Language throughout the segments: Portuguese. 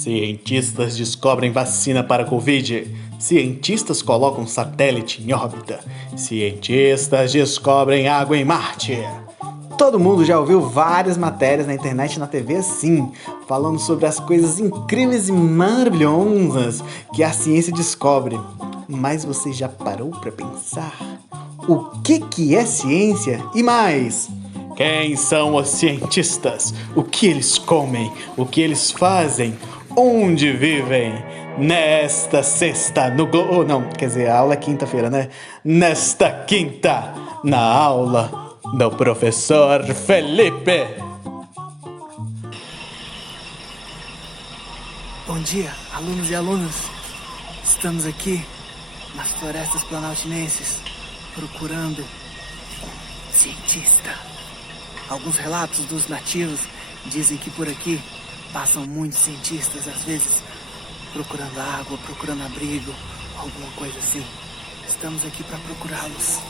Cientistas descobrem vacina para a Covid. Cientistas colocam satélite em órbita. Cientistas descobrem água em Marte. Todo mundo já ouviu várias matérias na internet e na TV assim, falando sobre as coisas incríveis e maravilhosas que a ciência descobre. Mas você já parou para pensar? O que é ciência? E mais, quem são os cientistas? O que eles comem? O que eles fazem? Onde vivem? Nesta sexta, no Globo... Não, quer dizer, a aula é quinta-feira, né? Nesta quinta, na aula do professor Felipe. Bom dia, alunos e alunas. Estamos aqui nas florestas planaltinenses procurando cientista. Alguns relatos dos nativos dizem que por aqui passam muitos cientistas, às vezes procurando água, procurando abrigo, alguma coisa assim. Estamos aqui para procurá-los.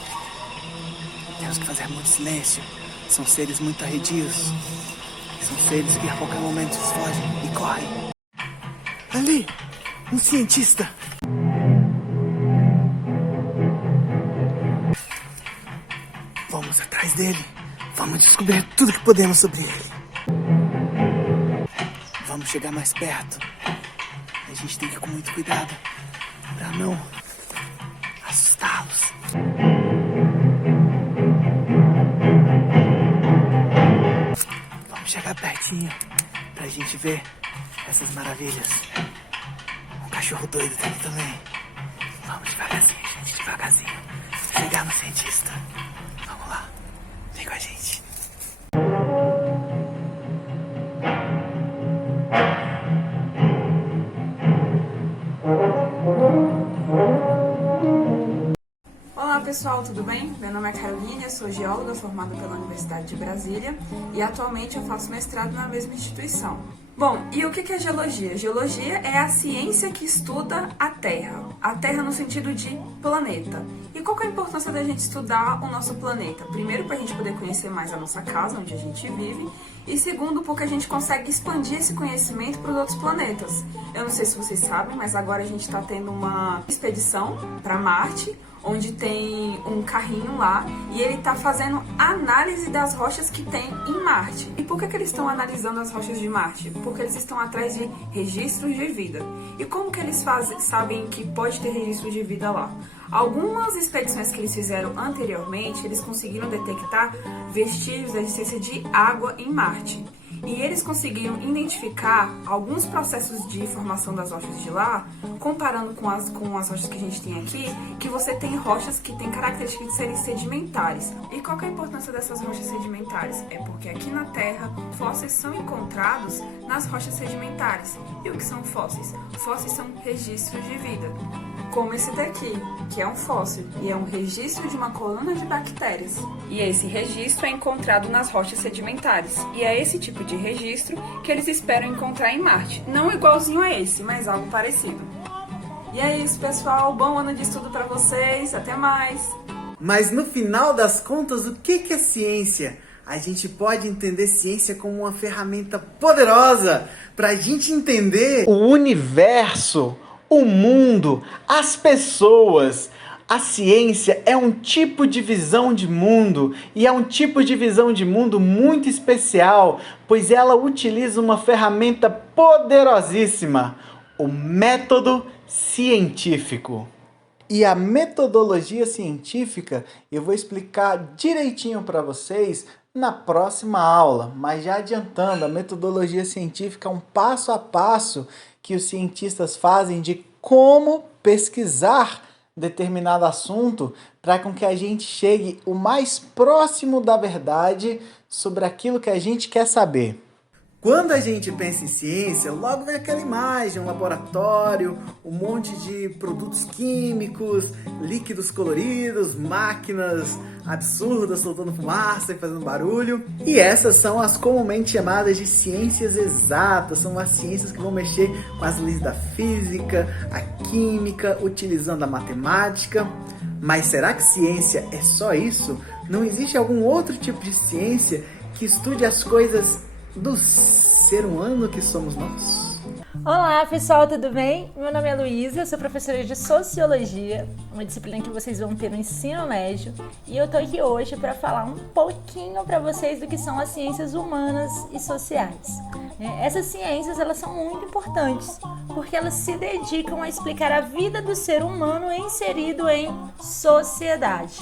Temos que fazer muito silêncio. São seres muito arredios. São seres que a qualquer momento fogem e correm. Ali, um cientista. Vamos atrás dele. Vamos descobrir tudo que podemos sobre ele. Vamos chegar mais perto. A gente tem que ir com muito cuidado para não assustá-los. Vamos chegar pertinho pra gente ver essas maravilhas. Um cachorro doido dele também. Vamos devagarzinho, gente, devagarzinho. Chegar no cientista. Vamos lá, vem com a gente. Olá pessoal, tudo bem? Meu nome é Caroline, eu sou geóloga formada pela Universidade de Brasília e atualmente eu faço mestrado na mesma instituição. Bom, e o que é geologia? Geologia é a ciência que estuda a Terra no sentido de planeta. E qual que é a importância da gente estudar o nosso planeta? Primeiro, para a gente poder conhecer mais a nossa casa, onde a gente vive, e segundo, porque a gente consegue expandir esse conhecimento para os outros planetas. Eu não sei se vocês sabem, mas agora a gente está tendo uma expedição para Marte, onde tem um carrinho lá e ele está fazendo análise das rochas que tem em Marte. E por que eles estão analisando as rochas de Marte? Porque eles estão atrás de registros de vida. E como que eles sabem que pode ter registro de vida lá? Algumas expedições que eles fizeram anteriormente, eles conseguiram detectar vestígios da existência de água em Marte. E eles conseguiram identificar alguns processos de formação das rochas de lá, comparando com as rochas que a gente tem aqui, que você tem rochas que têm características de serem sedimentares. E qual que é a importância dessas rochas sedimentares? É porque aqui na Terra, fósseis são encontrados nas rochas sedimentares. E o que são fósseis? Fósseis são registros de vida. Como esse daqui, que é um fóssil, e é um registro de uma coluna de bactérias. E esse registro é encontrado nas rochas sedimentares. E é esse tipo de registro que eles esperam encontrar em Marte. Não igualzinho a esse, mas algo parecido. E é isso, pessoal. Bom ano de estudo para vocês. Até mais! Mas no final das contas, o que é ciência? A gente pode entender ciência como uma ferramenta poderosa para a gente entender O universo, o mundo, as pessoas. A ciência é um tipo de visão de mundo e é um tipo de visão de mundo muito especial, pois ela utiliza uma ferramenta poderosíssima, o método científico. E a metodologia científica eu vou explicar direitinho para vocês na próxima aula, mas já adiantando, a metodologia científica é um passo a passo que os cientistas fazem de como pesquisar determinado assunto para com que a gente chegue o mais próximo da verdade sobre aquilo que a gente quer saber. Quando a gente pensa em ciência, logo vem aquela imagem, um laboratório, um monte de produtos químicos, líquidos coloridos, máquinas absurdas soltando fumaça e fazendo barulho. E essas são as comumente chamadas de ciências exatas, são as ciências que vão mexer com as leis da física, a química, utilizando a matemática. Mas será que ciência é só isso? Não existe algum outro tipo de ciência que estude as coisas do ser humano que somos nós? Olá pessoal, tudo bem? Meu nome é Luísa, eu sou professora de Sociologia, uma disciplina que vocês vão ter no ensino médio, e eu tô aqui hoje para falar um pouquinho para vocês do que são as ciências humanas e sociais. Essas ciências, elas são muito importantes, porque elas se dedicam a explicar a vida do ser humano inserido em sociedade.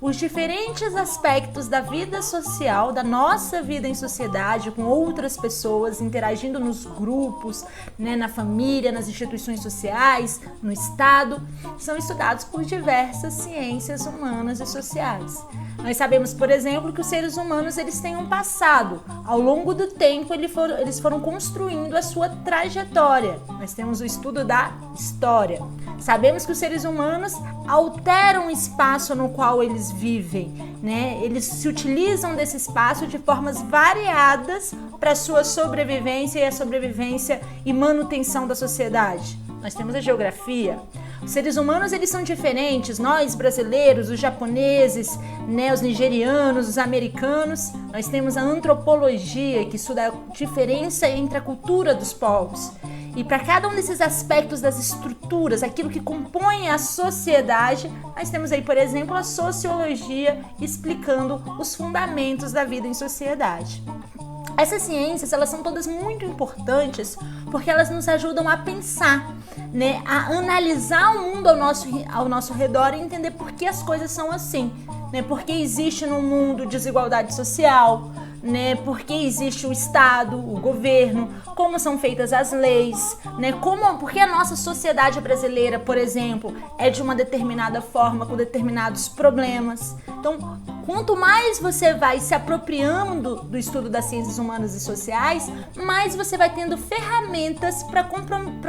Os diferentes aspectos da vida social, da nossa vida em sociedade, com outras pessoas, interagindo nos grupos, na família, nas instituições sociais, no Estado, são estudados por diversas ciências humanas e sociais. Nós sabemos, por exemplo, que os seres humanos eles têm um passado. Ao longo do tempo, eles foram construindo a sua trajetória. Nós temos o estudo da história. Sabemos que os seres humanos alteram o espaço no qual eles vivem, Eles se utilizam desse espaço de formas variadas para a sua sobrevivência e a sobrevivência e manutenção da sociedade. Nós temos a geografia. Os seres humanos eles são diferentes, nós brasileiros, os japoneses, os nigerianos, os americanos. Nós temos a antropologia, que estuda a diferença entre a cultura dos povos. E para cada um desses aspectos das estruturas, aquilo que compõe a sociedade, nós temos aí, por exemplo, a sociologia explicando os fundamentos da vida em sociedade. Essas ciências, elas são todas muito importantes porque elas nos ajudam a pensar, a analisar o mundo ao nosso redor e entender por que as coisas são assim, Por que existe no mundo desigualdade social, por que existe o Estado, o governo, como são feitas as leis, por que a nossa sociedade brasileira, por exemplo, é de uma determinada forma, com determinados problemas. Então, quanto mais você vai se apropriando do estudo das ciências humanas e sociais, mais você vai tendo ferramentas para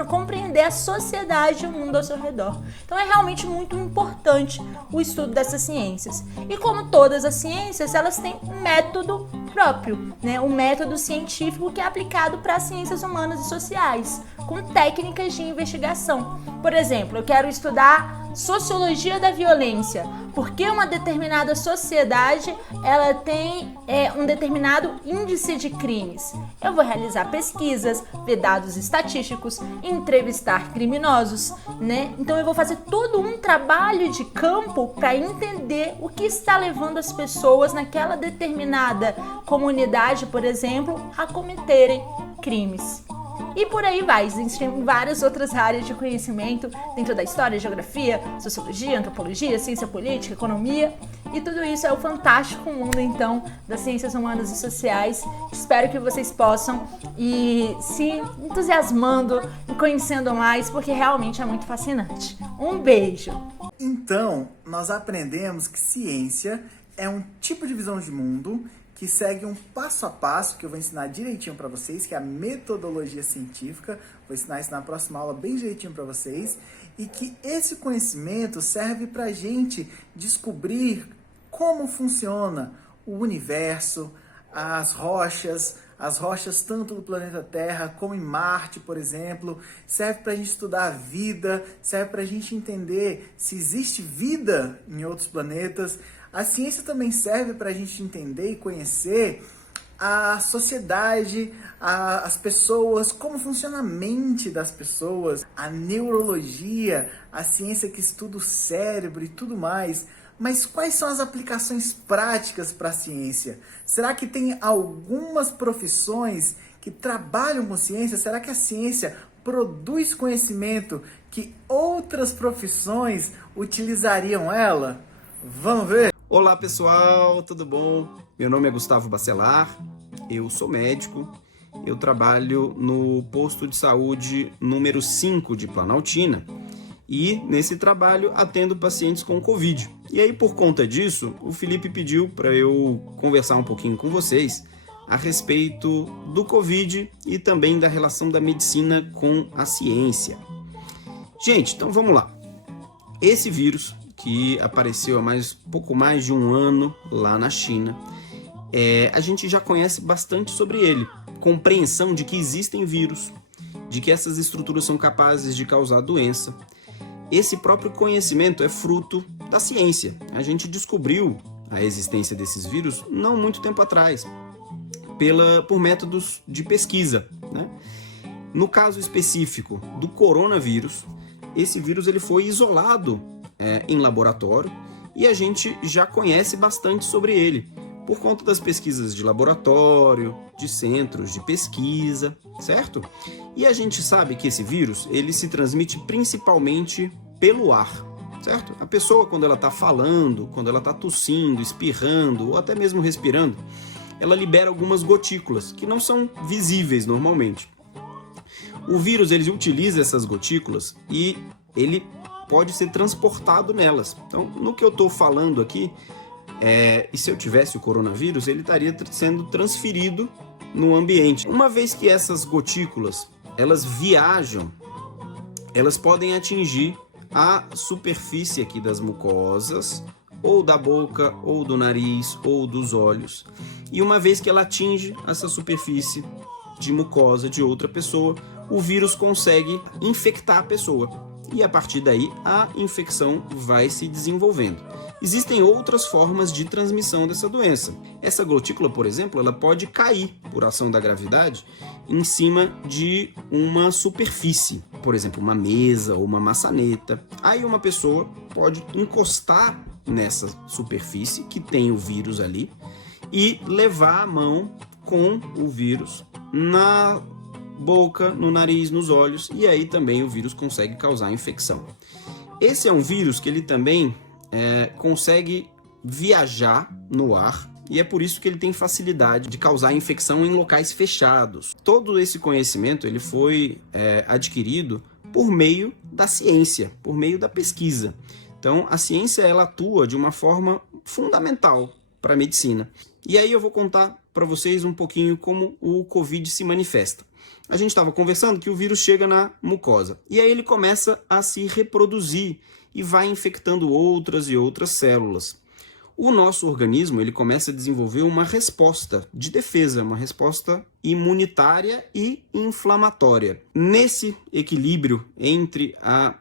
compreender a sociedade e o mundo ao seu redor. Então, é realmente muito importante o estudo dessas ciências. E como todas as ciências, elas têm um método próprio, um método científico que é aplicado para as ciências humanas e sociais, com técnicas de investigação. Por exemplo, eu quero estudar sociologia da violência. Por que uma determinada sociedade ela tem um determinado índice de crimes? Eu vou realizar pesquisas, ver dados estatísticos, entrevistar criminosos, Então eu vou fazer todo um trabalho de campo para entender o que está levando as pessoas naquela determinada comunidade, por exemplo, a cometerem crimes. E por aí vai, existem várias outras áreas de conhecimento dentro da história, geografia, sociologia, antropologia, ciência política, economia. E tudo isso é o fantástico mundo, então, das ciências humanas e sociais. Espero que vocês possam ir se entusiasmando e conhecendo mais, porque realmente é muito fascinante. Um beijo! Então, nós aprendemos que ciência é um tipo de visão de mundo que segue um passo a passo, que eu vou ensinar direitinho para vocês, que é a metodologia científica. Vou ensinar isso na próxima aula bem direitinho para vocês. E que esse conhecimento serve para a gente descobrir como funciona o universo, as rochas tanto do planeta Terra como em Marte, por exemplo. Serve para a gente estudar a vida, serve para a gente entender se existe vida em outros planetas. A ciência também serve para a gente entender e conhecer a sociedade, as pessoas, como funciona a mente das pessoas, a neurologia, a ciência que estuda o cérebro e tudo mais. Mas quais são as aplicações práticas para a ciência? Será que tem algumas profissões que trabalham com ciência? Será que a ciência produz conhecimento que outras profissões utilizariam ela? Vamos ver? Olá pessoal, tudo bom? Meu nome é Gustavo Bacelar, eu sou médico, eu trabalho no posto de saúde número 5 de Planaltina e nesse trabalho atendo pacientes com Covid. E aí por conta disso, o Felipe pediu para eu conversar um pouquinho com vocês a respeito do Covid e também da relação da medicina com a ciência. Gente, então vamos lá. Esse vírus que apareceu há pouco mais de um ano lá na China, a gente já conhece bastante sobre ele. Compreensão de que existem vírus, de que essas estruturas são capazes de causar doença. Esse próprio conhecimento é fruto da ciência. A gente descobriu a existência desses vírus não muito tempo atrás, por métodos de pesquisa, No caso específico do coronavírus, esse vírus ele foi isolado em laboratório e a gente já conhece bastante sobre ele, por conta das pesquisas de laboratório, de centros de pesquisa, certo? E a gente sabe que esse vírus ele se transmite principalmente pelo ar, certo? A pessoa, quando ela está falando, quando ela está tossindo, espirrando ou até mesmo respirando, ela libera algumas gotículas que não são visíveis normalmente. O vírus ele utiliza essas gotículas e ele pode ser transportado nelas. Então, no que eu estou falando aqui, e se eu tivesse o coronavírus, ele estaria sendo transferido no ambiente. Uma vez que essas gotículas elas viajam, elas podem atingir a superfície aqui das mucosas, ou da boca, ou do nariz, ou dos olhos. E uma vez que ela atinge essa superfície de mucosa de outra pessoa, o vírus consegue infectar a pessoa. E a partir daí, a infecção vai se desenvolvendo. Existem outras formas de transmissão dessa doença. Essa gotícula, por exemplo, ela pode cair, por ação da gravidade, em cima de uma superfície. Por exemplo, uma mesa ou uma maçaneta. Aí uma pessoa pode encostar nessa superfície, que tem o vírus ali, e levar a mão com o vírus na boca, no nariz, nos olhos, e aí também o vírus consegue causar infecção. Esse é um vírus que ele também consegue viajar no ar, e é por isso que ele tem facilidade de causar infecção em locais fechados. Todo esse conhecimento ele foi adquirido por meio da ciência, por meio da pesquisa. Então, a ciência ela atua de uma forma fundamental para a medicina. E aí eu vou contar para vocês um pouquinho como o Covid se manifesta. A gente estava conversando que o vírus chega na mucosa e aí ele começa a se reproduzir e vai infectando outras e outras células. O nosso organismo ele começa a desenvolver uma resposta de defesa, uma resposta imunitária e inflamatória. Nesse equilíbrio entre a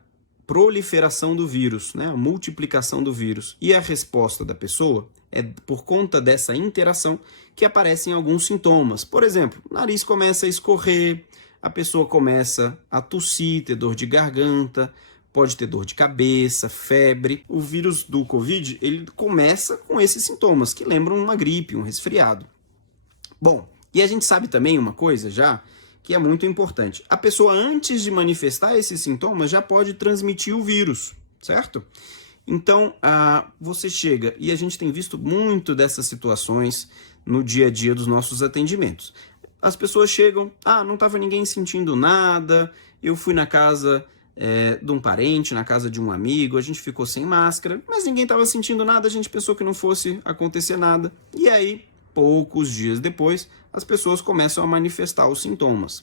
proliferação do vírus, a multiplicação do vírus e a resposta da pessoa, é por conta dessa interação que aparecem alguns sintomas. Por exemplo, o nariz começa a escorrer, a pessoa começa a tossir, ter dor de garganta, pode ter dor de cabeça, febre. O vírus do Covid, ele começa com esses sintomas, que lembram uma gripe, um resfriado. Bom, e a gente sabe também uma coisa já, que é muito importante. A pessoa, antes de manifestar esses sintomas, já pode transmitir o vírus, certo? Então, você chega, e a gente tem visto muito dessas situações no dia a dia dos nossos atendimentos. As pessoas chegam, não estava ninguém sentindo nada, eu fui na casa de um parente, na casa de um amigo, a gente ficou sem máscara, mas ninguém estava sentindo nada, a gente pensou que não fosse acontecer nada. E aí, poucos dias depois, as pessoas começam a manifestar os sintomas.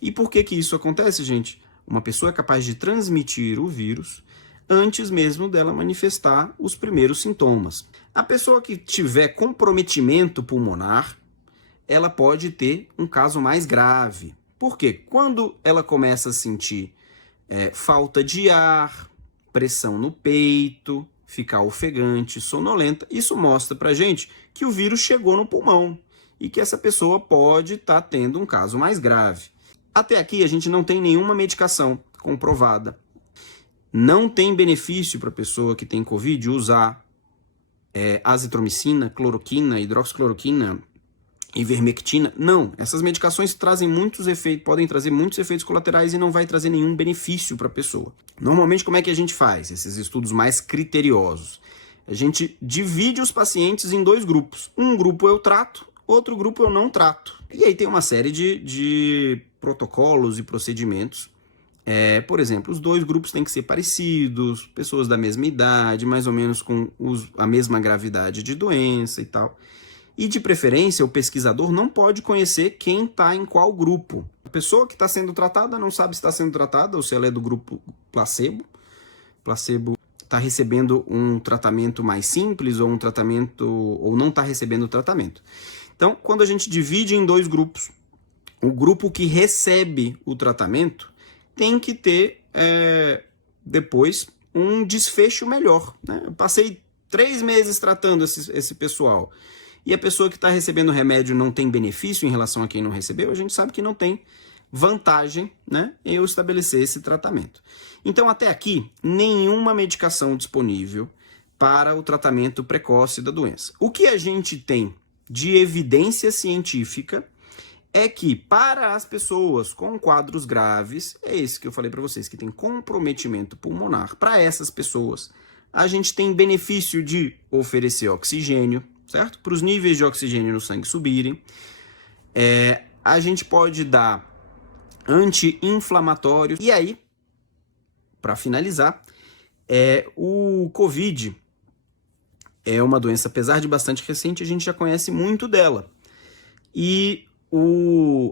E por que isso acontece, gente? Uma pessoa é capaz de transmitir o vírus antes mesmo dela manifestar os primeiros sintomas. A pessoa que tiver comprometimento pulmonar, ela pode ter um caso mais grave. Por quê? Quando ela começa a sentir falta de ar, pressão no peito, ficar ofegante, sonolenta, isso mostra pra gente que o vírus chegou no pulmão e que essa pessoa pode estar tendo um caso mais grave. Até aqui a gente não tem nenhuma medicação comprovada. Não tem benefício para a pessoa que tem Covid usar azitromicina, cloroquina, hidroxicloroquina, ivermectina. Não, essas medicações trazem muitos efeitos, podem trazer muitos efeitos colaterais e não vai trazer nenhum benefício para a pessoa. Normalmente, como é que a gente faz esses estudos mais criteriosos? A gente divide os pacientes em dois grupos. Um grupo eu trato, outro grupo eu não trato. E aí tem uma série de protocolos e procedimentos. Por exemplo, os dois grupos têm que ser parecidos, pessoas da mesma idade, mais ou menos com a mesma gravidade de doença e tal. E, de preferência, o pesquisador não pode conhecer quem está em qual grupo. A pessoa que está sendo tratada não sabe se está sendo tratada ou se ela é do grupo placebo. Placebo está recebendo um tratamento mais simples ou ou não está recebendo o tratamento. Então, quando a gente divide em dois grupos, o grupo que recebe o tratamento tem que ter, depois, um desfecho melhor, né? Eu passei 3 meses tratando esse pessoal e a pessoa que está recebendo o remédio não tem benefício em relação a quem não recebeu, a gente sabe que não tem vantagem, né, em eu estabelecer esse tratamento. Então, até aqui, nenhuma medicação disponível para o tratamento precoce da doença. O que a gente tem de evidência científica é que para as pessoas com quadros graves, é esse que eu falei para vocês, que tem comprometimento pulmonar, para essas pessoas, a gente tem benefício de oferecer oxigênio, certo? Para os níveis de oxigênio no sangue subirem. A gente pode dar anti-inflamatórios. E aí, para finalizar, o COVID é uma doença, apesar de bastante recente, a gente já conhece muito dela. E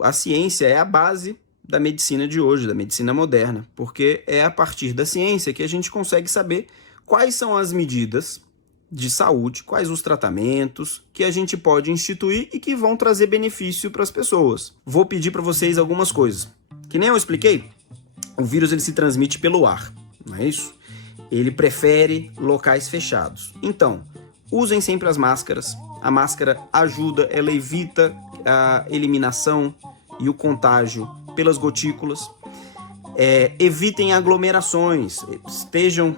a ciência é a base da medicina de hoje, da medicina moderna, porque é a partir da ciência que a gente consegue saber quais são as medidas de saúde, quais os tratamentos que a gente pode instituir e que vão trazer benefício para as pessoas. Vou pedir para vocês algumas coisas. Que nem eu expliquei, o vírus ele se transmite pelo ar, não é isso? Ele prefere locais fechados. Então, usem sempre as máscaras. A máscara ajuda, ela evita a eliminação e o contágio pelas gotículas. Evitem aglomerações, estejam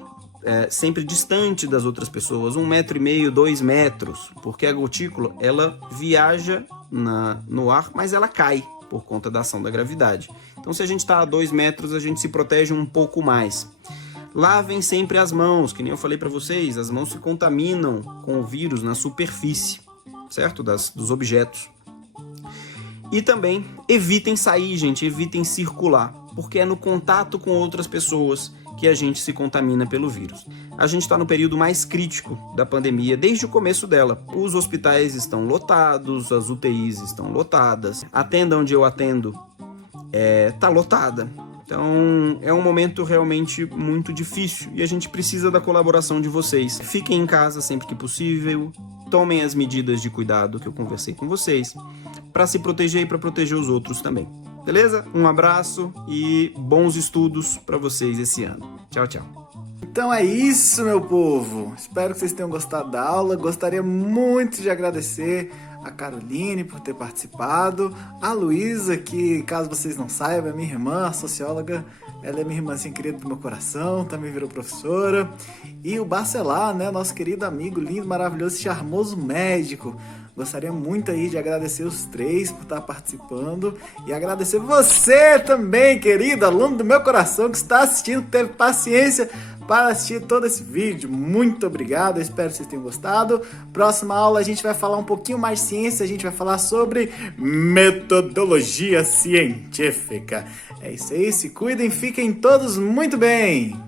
sempre distante das outras pessoas, 1,5 m, 2 metros, porque a gotícula ela viaja no ar, mas ela cai por conta da ação da gravidade. Então, se a gente está a 2 metros, a gente se protege um pouco mais. Lavem sempre as mãos, que nem eu falei para vocês, as mãos se contaminam com o vírus na superfície, certo? Dos objetos. E também evitem sair, gente, evitem circular, porque é no contato com outras pessoas que a gente se contamina pelo vírus. A gente está no período mais crítico da pandemia, desde o começo dela. Os hospitais estão lotados, as UTIs estão lotadas, a tenda onde eu atendo está lotada. Então, é um momento realmente muito difícil e a gente precisa da colaboração de vocês. Fiquem em casa sempre que possível, tomem as medidas de cuidado que eu conversei com vocês, para se proteger e para proteger os outros também. Beleza? Um abraço e bons estudos para vocês esse ano. Tchau, tchau. Então é isso, meu povo. Espero que vocês tenham gostado da aula. Gostaria muito de agradecer a Caroline por ter participado, a Luísa, que, caso vocês não saibam, é minha irmã, a socióloga. Ela é minha irmãzinha querida do meu coração, também virou professora. E o Bacelar, né, nosso querido amigo, lindo, maravilhoso, charmoso médico. Gostaria muito aí de agradecer os três por estar participando e agradecer você também, querido aluno do meu coração, que está assistindo, que teve paciência para assistir todo esse vídeo. Muito obrigado, eu espero que vocês tenham gostado. Próxima aula a gente vai falar um pouquinho mais de ciência, a gente vai falar sobre metodologia científica. É isso aí, se cuidem, fiquem todos muito bem!